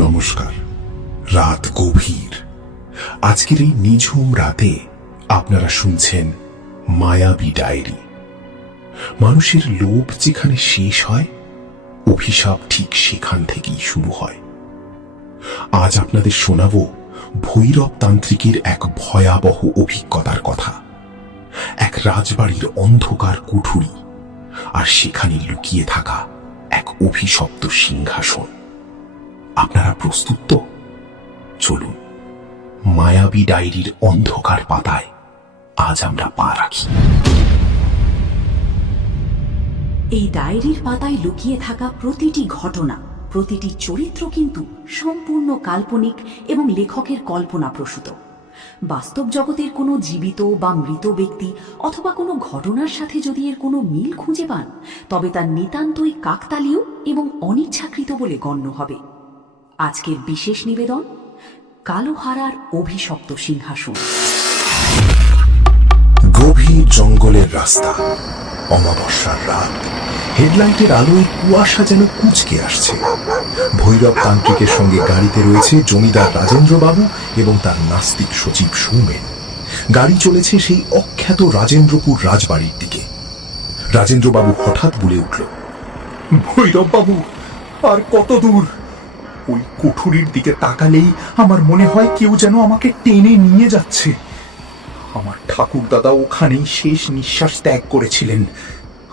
নমস্কার। রাত গভীর। আজকের এই নিঝুম রাতে আপনারা শুনছেন মায়াবী ডায়েরি। মানুষের লোভ যেখানে শেষ হয়, অভিশাপ ঠিক সেখান থেকেই শুরু হয়। আজ আপনাদের শোনাব ভৈরব তান্ত্রিকের এক ভয়াবহ অভিজ্ঞতার কথা। এক রাজবাড়ির অন্ধকার কুঠুরি, আর সেখানে লুকিয়ে থাকা এক অভিশপ্ত সিংহাসন। আপনারা প্রস্তুত তো? চলুন মায়াবী ডায়েরির অন্ধকার পাতায় আজ আমরা পা রাখি। এই ডায়েরির পাতায় লুকিয়ে থাকা প্রতিটি ঘটনা, প্রতিটি চরিত্র কিন্তু সম্পূর্ণ কাল্পনিক এবং লেখকের কল্পনাপ্রসূত। বাস্তব জগতের কোনো জীবিত বা মৃত ব্যক্তি অথবা কোনো ঘটনার সাথে যদি এর কোনো মিল খুঁজে পান, তবে তা নিতান্তই কাকতালীয় এবং অনিচ্ছাকৃত বলে গণ্য হবে। আজকের বিশেষ নিবেদন, কালোহারার অভিশপ্ত সিংহাসন। গভীর জঙ্গলের রাস্তা, অমাবস্যার রাত, হেডলাইটের আলোয় কুয়াশা যেন কুঁচকে আসছে। ভৈরব তান্ত্রিকের সঙ্গে গাড়িতে রয়েছে জমিদার রাজেন্দ্র বাবু এবং তার নাস্তিক সচিব সৌমেন। গাড়ি চলেছে সেই অখ্যাত রাজেন্দ্রপুর রাজবাড়ির দিকে। রাজেন্দ্র বাবু হঠাৎ বলে উঠল, ভৈরব বাবু, আর কত দূর? ওই কুঠুরির দিকে তাকালেই আমার মনে হয় কেউ যেন আমাকে টেনে নিয়ে যাচ্ছে। আমার ঠাকুর দাদা ওখানেই শেষ নিঃশ্বাস ত্যাগ করেছিলেন।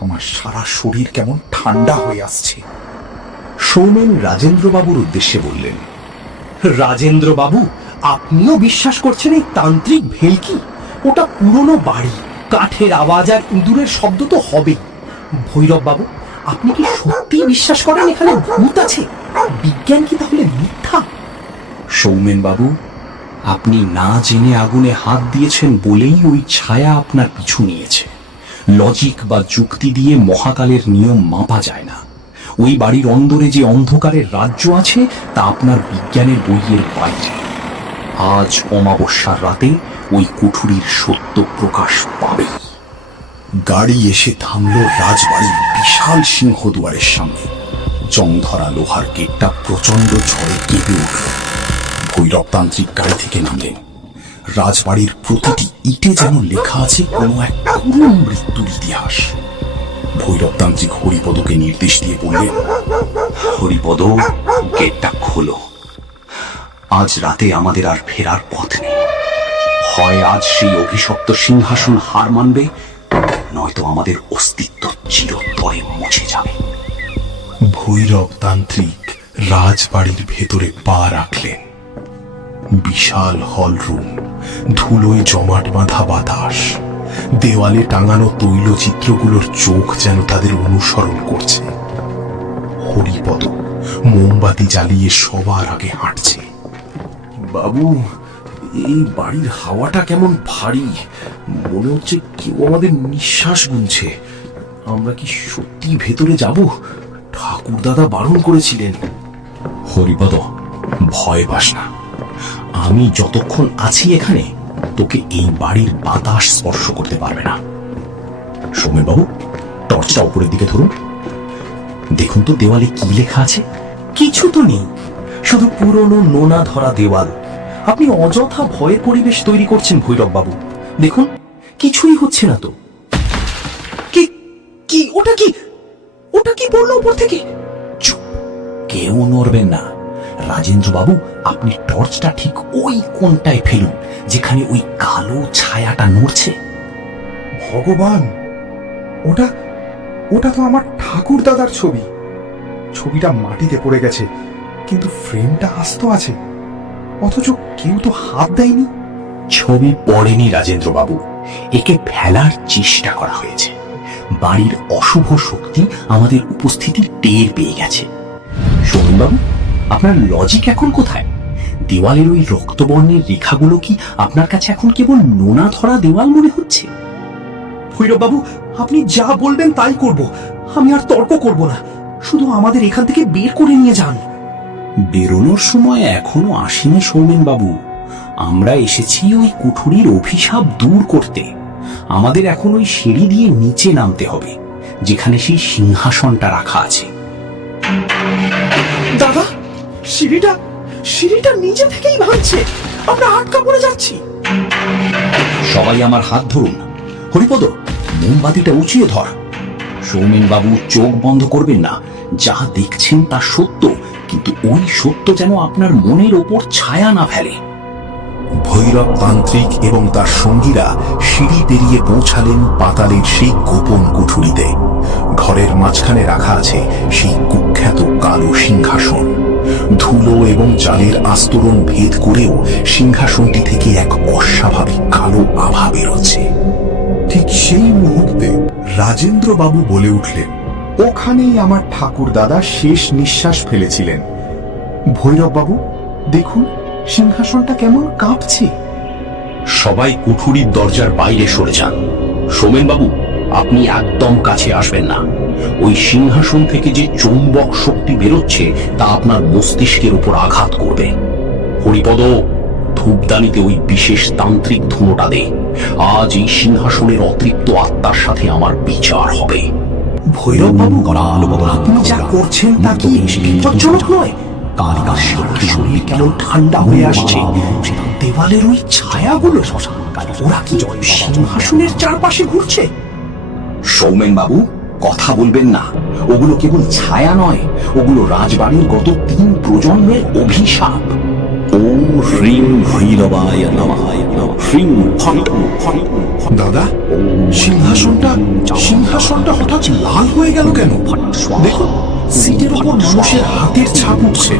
আমার সারা শরীর কেমন ঠান্ডা হয়ে আসছে। সৌমেন রাজেন্দ্রবাবুর উদ্দেশ্যে বললেন, রাজেন্দ্রবাবু, আপনিও বিশ্বাস করছেন এই তান্ত্রিক ভেলকি? ওটা পুরনো বাড়ি, কাঠের আওয়াজ আর ইঁদুরের শব্দ তো হবেই। ভৈরব বাবু, আপনি কি সত্যি বিশ্বাস করেন এখানে ভূত আছে? বিজ্ঞান কি তাহলে মিথ্যা? সৌমেন বাবু, আপনি না জেনে আগুনে হাত দিয়েছেন বলেই ওই ছায়া আপনার পিছু নিয়েছে। লজিক বা যুক্তি দিয়ে মহাকালের নিয়ম মাপা যায় না। ওই বাড়ির অন্দরে যে অন্ধকারের রাজ্য আছে তা আপনার বিজ্ঞানের বইয়ের বাইরে। আজ অমাবস্যার রাতে ওই কুঠুরির সত্য প্রকাশ পাবে। গাড়ি এসে থামল রাজবাড়ির বিশাল সিংহদুয়ারের সামনে। জংধরা লোহার গেটটা প্রচন্ড ঝড়ে কেঁপে উঠল। ভৈরব তান্ত্রিক গাড়ি থেকে নামলেন। রাজবাড়ির প্রতিটি ইটে যেন লেখা আছে কোনো এক করুণ মৃত্যুর ইতিহাস। ভৈরব তান্ত্রিক হরিপদকে নির্দেশ দিয়ে বললেন, হরিপদ, গেটটা খোলো। আজ রাতে আমাদের আর ফেরার পথ নেই। হয় আজ সেই অভিশপ্ত সিংহাসন হার মানবে, নয়তো আমাদের অস্তিত্ব চিরতরে মুছে যাবে। ভৈরব তান্ত্রিক রাজবাড়ির ভেতরে পা রাখলেন। বিশাল হল রুম, ধুলোয় জমাট বাঁধা বাতাস, দেওয়ালে টাঙানো তৈলচিত্রগুলোর চোখ যেন তাদের অনুসরণ করছে। হরিপদ মোমবাতি জ্বালিয়ে সবার আগে হাঁটছে। বাবু, এই বাড়ির হাওয়াটা কেমন ভারী। মনে হচ্ছে কেউ আমাদের নিঃশ্বাস গুনছে। আমরা কি সত্যি ভেতরে যাব? ঠাকুর দাদা বারণ করেছিলেন। হরিপদ, ভয় পাস না। আমি যতক্ষণ আছি এখানে, তোকে এই বাড়ির বাতাস স্পর্শ করতে পারবে না। সৌমেন বাবু, টর্চটা উপরের দিকে ধরুন। দেখুন তো দেওয়ালে কি লেখা আছে। কিছু তো নেই, শুধু পুরনো নোনা ধরা দেওয়াল। আপনি অযথা ভয়ের পরিবেশ তৈরি করছেন ভৈরব বাবু। দেখুন, কিছুই হচ্ছে না তো। কি কি ওটা কি? ওটা কি পড়লো উপর থেকে? চুপ, কেউ নড়বেন না। রাজেন্দ্র বাবু, আপনি টর্চটা ঠিক ওই কোণটায় ফেলুন যেখানে ওই কালো ছায়াটা নড়ছে। ভগবান, ওটা ওটা তো আমার ঠাকুর দাদার ছবি। ছবিটা মাটিতে পড়ে গেছে, কিন্তু ফ্রেমটা আস্ত আছে। অথচ কেউ তো হাত দেয়নি। ছবি পড়েনি রাজেন্দ্র বাবু, একে ফেলার চেষ্টা করা হয়েছে। বাড়ির অশুভ শক্তি আমাদের উপস্থিতি টের পেয়ে গেছে। সৌমেন বাবু, আপনার লজিক এখন কোথায়? দেওয়ালের ওই রক্তবর্ণের রেখাগুলো কি আপনার কাছে এখন কেবল নোনা ধরা দেওয়াল মনে হচ্ছে? ভৈরব বাবু, আপনি যা বলবেন তাই করব। আমি আর তর্ক করব না। শুধু আমাদের এখান থেকে বের করে নিয়ে যান। বেরোনোর সময় এখনো আসেনি সৌমেন বাবু। আমরা এসেছি ওই কুঠুরির অভিশাপ দূর করতে। আমাদের এখন ওই সিঁড়ি দিয়ে নিচে নামতে হবে, যেখানে সেই সিংহাসনটা রাখা আছে। দাদা, সিঁড়িটা নিজে থেকেই ভাঙছে, আমরা আটকা পড়ে যাচ্ছি। সবাই আমার হাত ধরুন। হরিপদ, মোমবাতিটা উঁচিয়ে ধর। সৌমেন বাবু, চোখ বন্ধ করবেন না। যা দেখছেন তা সত্য, কিন্তু ওই সত্য যেন আপনার মনের ওপর ছায়া না ফেলে। ভৈরব তান্ত্রিক এবং তার সঙ্গীরা সিঁড়ি পেরিয়ে পৌঁছালেন পাতালের সেই গোপন কুঠুরিতে। ঘরের মাঝখানে রাখা আছে সেই কুখ্যাত কালো সিংহাসন। ধুলো এবং জালের আস্তরণ ভেদ করেও সিংহাসনটি থেকে এক অস্বাভাবিক কালো আভা বেরোচ্ছে। ঠিক সেই মুহূর্তে রাজেন্দ্রবাবু বলে উঠলেন, ওখানেই আমার ঠাকুর দাদা শেষ নিঃশ্বাস ফেলেছিলেন। ভৈরব বাবু, দেখুন সিংহাসনটা কেমন কাঁপছে। সবাই কুঠুরির দরজার বাইরে সরে যান। সোমেন বাবু, আপনি একদম কাছে আসবেন না। ওই সিংহাসন থেকে যে চৌম্বক শক্তি বেরোচ্ছে তা আপনার মস্তিষ্কের উপর আঘাত করবে। হরিপদ, ধূপদানিতে ওই বিশেষ তান্ত্রিক ধুনোটা দে। আজ এই সিংহাসনের অতৃপ্ত আত্মার সাথে আমার বিচার হবে। ভৈরব বাবু, আপনি যা করছেন তা কি বিপজ্জনক নয়? শরীর কেমন ঠান্ডা হয়ে আসছে। দেওয়ালের ওই ছায়াগুলো, ওরা কি সিংহাসনের চারপাশে ঘুরছে? সৌমেন বাবু, কথা বলবেন না। ওগুলো কেবল ছায়া নয়, ওগুলো রাজবাড়ির গত 3 প্রজন্মের অভিশাপ। ওম হ্রিং ভৈরবায় নমঃ, হ্রিং ফট ফট। দাদা, সিংহাসনটা হঠাৎ লাল হয়ে গেল কেন? দেখুন, সিটের উপর মানুষের হাতের ছাপ উঠছে।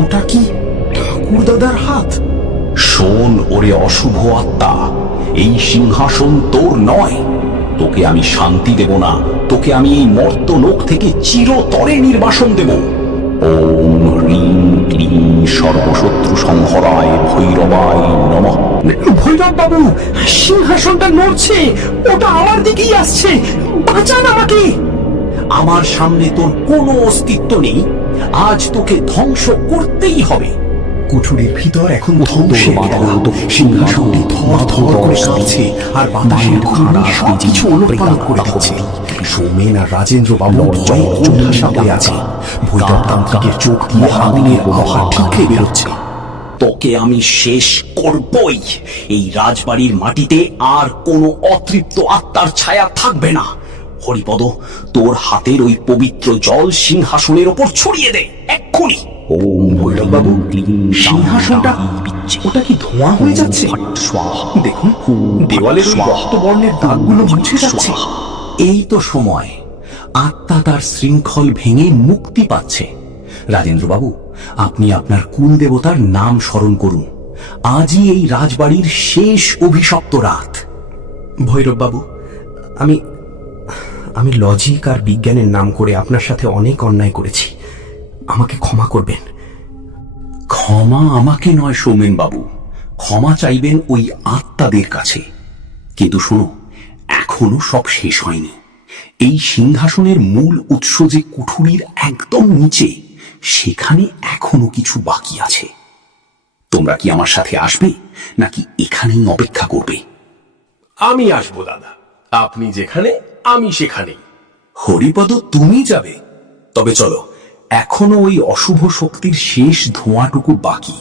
ওটা কি ঠাকুর দাদার হাত? শোন ওরে অশুভ আত্মা, এই সিংহাসন তোর নয়। তোকে আমি শান্তি দেব না, তোকে আমি এই মর্তলোক থেকে চিরতরে নির্বাসন দেব। ওম হ্রিং ক্লিং সর্বশত্রু সংহরায় ভৈরবায় নমঃ। ভৈরব বাবু, সিংহাসনটা নড়ছে, ওটা আমার দিকেই আসছে, বাঁচান আমাকে। আমার সামনে তোর কোনো অস্তিত্ব নেই, আজ তোকে ধ্বংস করতেই হবে। কুঠুরির ভিতর এখন ধ্বংসের খেলা। সিংহাসনটি ধর ধর করে কাঁপছে আর বাতাসের ঘূর্ণি সবকিছু ওলটপালট করে দিচ্ছে। সৌমেন আর রাজেন্দ্র বাবু ভয়ে চোখাশা হয়ে আছে। ভৈরব তান্ত্রিকের চোখ দিয়ে আগুনের আভা ঠিকরে বেরোচ্ছে। তোকে আমি শেষ করবই। এই রাজবাড়ির মাটিতে আর কোনো অতৃপ্ত আত্মার ছায়া থাকবে না। হরিপদ, তোর হাতের ওই পবিত্র জল সিংহাসনের ওপর ছড়িয়ে দে এক্ষুনি। ওম ভৈরব বাবু, সিংহাসনটা ওটা কি ধোঁয়া হয়ে যাচ্ছে? দেখুন, দেওয়ালের ওই রক্তবর্ণের দাগগুলো মুছে যাচ্ছে। এই তো সময়, আত্মা তার শৃঙ্খল ভেঙে মুক্তি পাচ্ছে। রাজেন্দ্রবাবু, আপনি আপনার কুল দেবতার নাম স্মরণ করুন। আজই এই রাজবাড়ির শেষ অভিশপ্ত রাত। ভৈরব বাবু, আমি লজিক আর বিজ্ঞানের নাম করে আপনার সাথে অনেক অন্যায় করেছি, আমাকে ক্ষমা করবেন। ক্ষমা আমাকে নয় সৌমেন বাবু, ক্ষমা চাইবেন ওই আত্মাদের কাছে। কিন্তু শোনো, এখনো সব শেষ হয়নি। এই সিংহাসনের মূল উৎস যে কুঠুরির একদম নিচে, সেখানে এখনো কিছু বাকি আছে। তোমরা কি আমার সাথে আসবে, নাকি এখানেই অপেক্ষা করবে? আমি আসবো দাদা, আপনি যেখানে আমি সেখানেই। হরিপদ, তুমি যাবে? তবে চলো, এখনো ওই অশুভ শক্তির শেষ ধোঁয়াটুকু বাকি।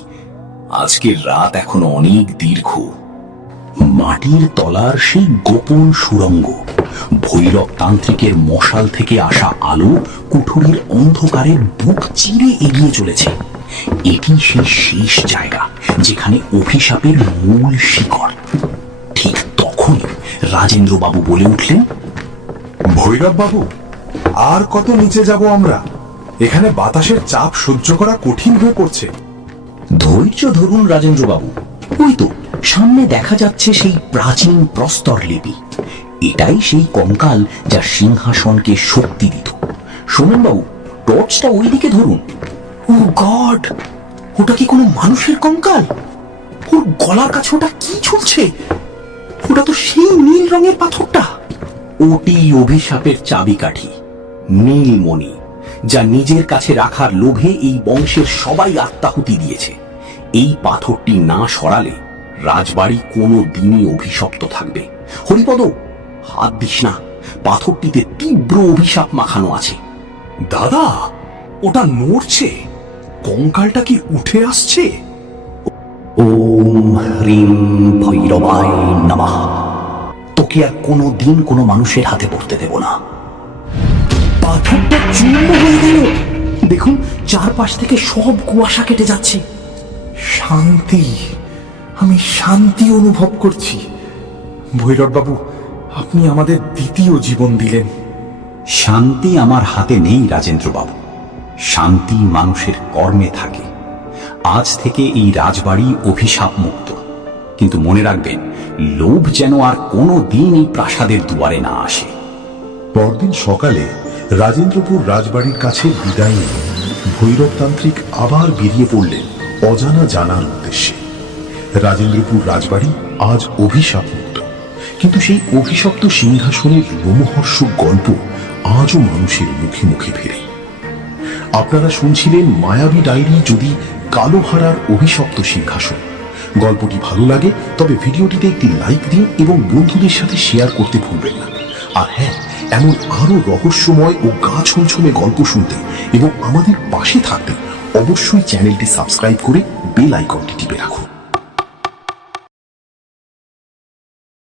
আজকের রাত এখনো অনেক দীর্ঘ। মাটির তলার সেই গোপন সুড়ঙ্গ, ভৈরব তান্ত্রিকের মশাল থেকে আসা আলো কুঠুরির অন্ধকারের বুক চিরে এগিয়ে চলেছে। এটি সেই শেষ জায়গা যেখানে অভিশাপের মূল শিকড়। ঠিক তখনই রাজেন্দ্রবাবু বলে উঠলেন, ভৈরব বাবু, আর কত নিচে যাব আমরা? এখানে বাতাসের চাপ সহ্য করা কঠিন হয়ে পড়ছে। ধৈর্য ধরুন রাজেন্দ্রবাবু, ওই তো সামনে দেখা যাচ্ছে সেই প্রাচীন প্রস্তর লিপি। এটাই সেই কঙ্কাল যা সিংহাসনকে শক্তি দিত। সোমেন বাবু, টর্চটা ওইদিকে ধরুন। ও গড, ওটা কি কোনো মানুষের কঙ্কাল? ওর গলার কাছে ওটা কি ঝুলছে? ওটা তো সেই নীল রঙের পাথরটা। ওটি অভিশাপের চাবিকাঠি, নীলমণি, যা নিজের কাছে রাখার লোভে এই বংশের সবাই আত্মাহুতি দিয়েছে। এই পাথরটি না সরালে রাজবাড়ি কোনো দিনই অভিশপ্ত থাকবে। হরিপদ, হাত দিস না, পাথরটিতে তীব্র অভিশাপ মাখানো আছে। দাদা, ওটা নড়ছে। কঙ্কালটা কি উঠে আসছে? ওম হ্রিম ভৈরবায় নমঃ। তোকে আর কোনো দিন কোনো মানুষের হাতে পড়তে দেব না। পাথরটা চূর্ণ হয়ে গেল। দেখুন, চারপাশ থেকে সব কুয়াশা কেটে যাচ্ছে। শান্তি, আমি শান্তি অনুভব করছি। ভৈরব বাবু, আপনি আমাদের দ্বিতীয় জীবন দিলেন। শান্তি আমার হাতে নেই রাজেন্দ্রবাবু, শান্তি মানুষের কর্মে থাকে। আজ থেকে এই রাজবাড়ি অভিশাপ মুক্ত। কিন্তু মনে রাখবেন, লোভ যেন আর কোনো দিন এই প্রাসাদের দুয়ারে না আসে। পরদিন সকালে রাজেন্দ্রপুর রাজবাড়ির কাছে বিদায় নিয়ে ভৈরবতান্ত্রিক আবার বেরিয়ে পড়লেন অজানা জানার উদ্দেশ্যে। রাজেন্দ্রপুর রাজবাড়ি আজ অভিশাপ মুক্ত, কিন্তু সেই অভিশপ্ত সিংহাসনের রোমহর্ষক গল্প আজও মানুষের মুখে মুখে ফেরে। আপনারা শুনছিলেন মায়াবী ডায়েরি যদি কালোহারার অভিশপ্ত সিংহাসন। গল্পটি ভালো লাগে তবে ভিডিওটিতে একটি লাইক দিন এবং বন্ধুদের সাথে শেয়ার করতে ভুলবেন না। আর হ্যাঁ, এমন আরো রহস্যময় ও গা ছমছমে গল্প শুনতে এবং আমাদের পাশে থাকতে অবশ্যই চ্যানেলটি সাবস্ক্রাইব করে বেল আইকনটি টিপে রাখুন।